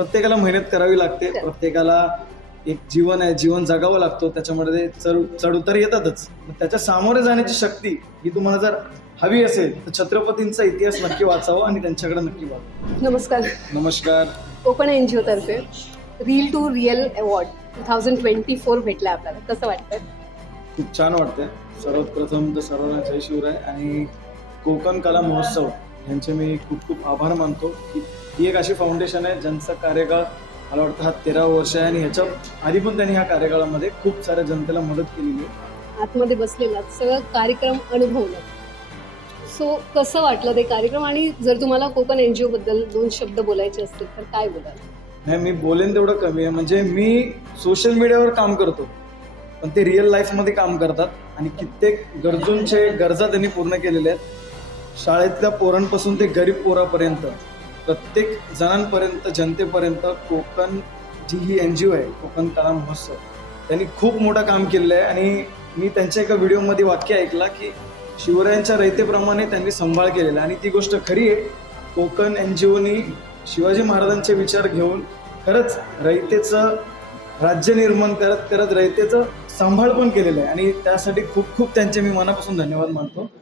प्रत्येकाला मेहनत करावी लागते, प्रत्येकाला एक जीवन आहे, जीवन जगावं लागतो, त्याच्यामध्ये चढ उतार येतातच. त्याच्या सामोरे जाण्याची शक्ती ही तुम्हाला जर हवी असेल तर छत्रपतींचा इतिहास नक्की वाचावा आणि त्यांच्याकडे नक्की वाचावं. नमस्कार. नमस्कार. कोकण NGO तर्फे रील टू रिअल अवॉर्ड 2024 भेटला आपल्याला, कसं वाटतंय? खूप छान वाटतंय. सर्वात प्रथम तर सर्वांना जय शिवराय आणि कोकण कला महोत्सव यांचे मी खूप खूप आभार मानतो की ही एक अशी फाउंडेशन आहे ज्यांचा कार्यकाळ मला वाटतं हा 13 वर्ष आहे आणि ह्याच्या आधी पण त्यांनी ह्या कार्यकाळामध्ये खूप साऱ्या जनतेला मदत केलेली आहे. आतमध्ये बसलेला सगळं कार्यक्रम अनुभवला, सो कसं वाटलं ते कार्यक्रम? आणि जर तुम्हाला कोकण NGO बद्दल 2 शब्द बोलायचे असतील तर काय बोलाल? नाही, मी बोलेन तेवढं कमी आहे. म्हणजे मी सोशल मीडियावर काम करतो पण ते रिअल लाईफमध्ये काम करतात आणि कित्येक गरजूंचे गरजा त्यांनी पूर्ण केलेल्या आहेत. शाळेतल्या पोरांपासून ते गरीब पोरापर्यंत प्रत्येक जणांपर्यंत, जनतेपर्यंत कोकण जी ही NGO आहे कोकण कला महोत्सव, त्यांनी खूप मोठं काम केलेलं आहे. आणि मी त्यांच्या एका व्हिडिओमध्ये वाक्य ऐकला की शिवरायांच्या रयतेप्रमाणे त्यांनी सांभाळ केलेला, आणि ती गोष्ट खरी आहे. कोकण NGOनी शिवाजी महाराजांचे विचार घेऊन खरंच रयतेचं राज्य निर्माण करत करत रयतेचं सांभाळ पण केलेलं आहे आणि त्यासाठी खूप खूप त्यांचे मी मनापासून धन्यवाद मानतो.